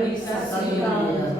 Cristo, Senhor.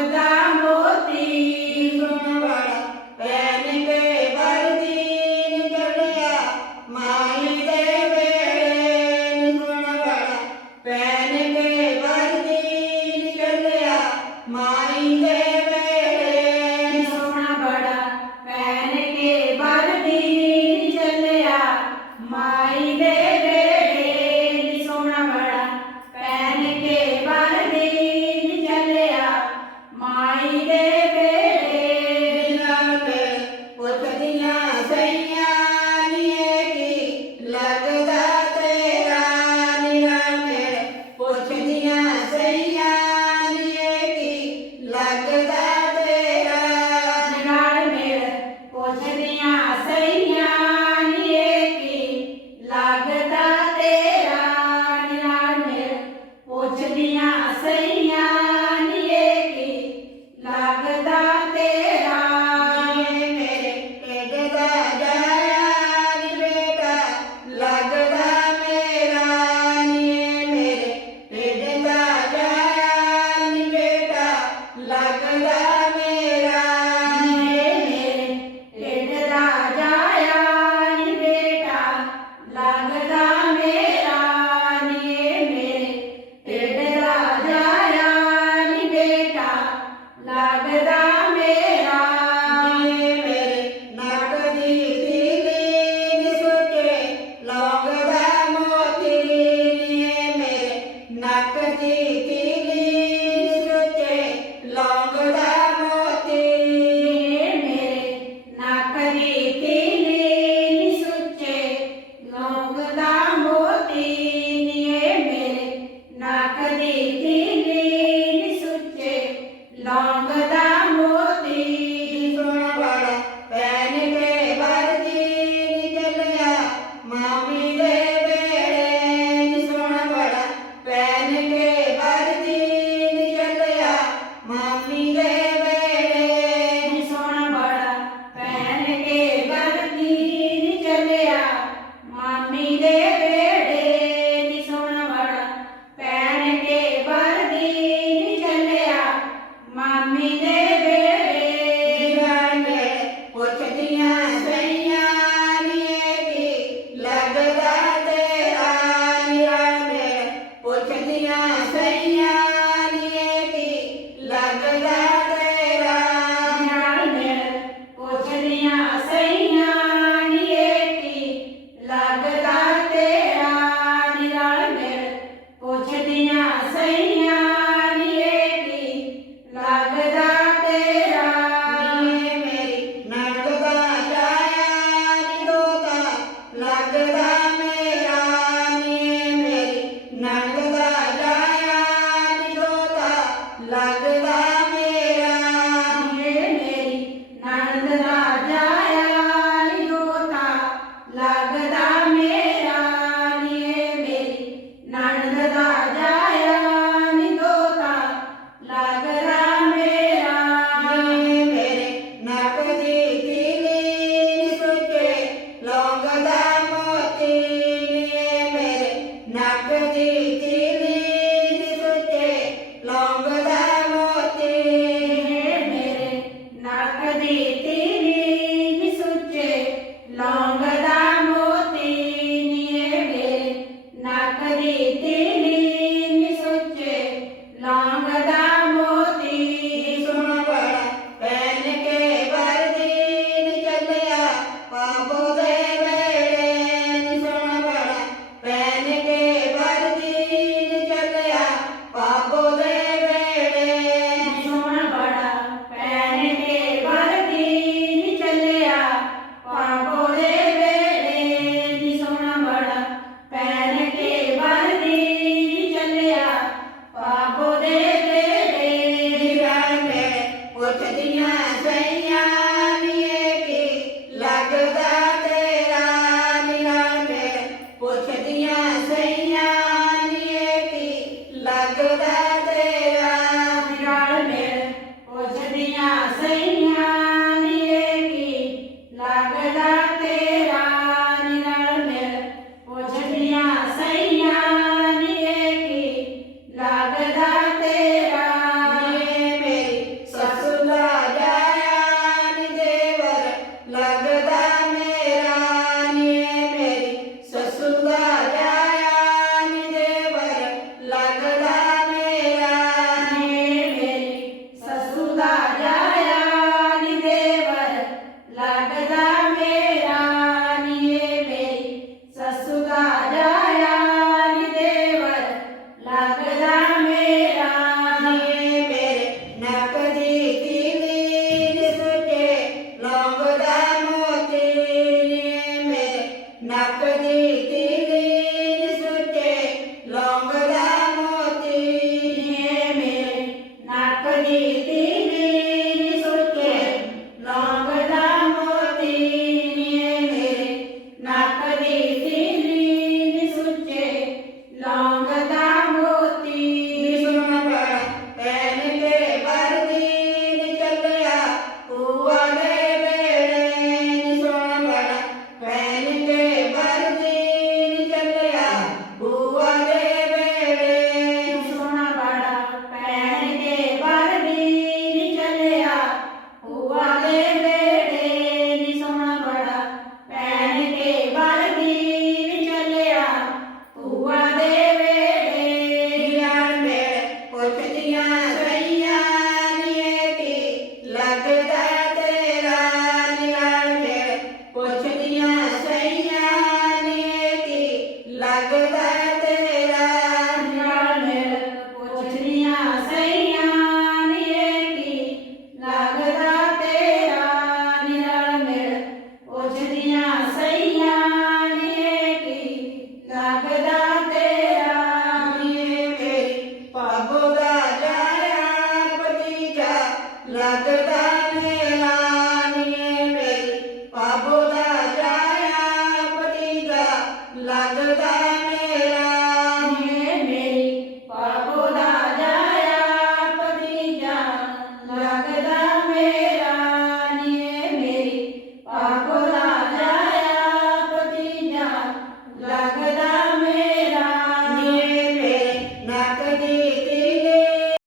சரியா சரியா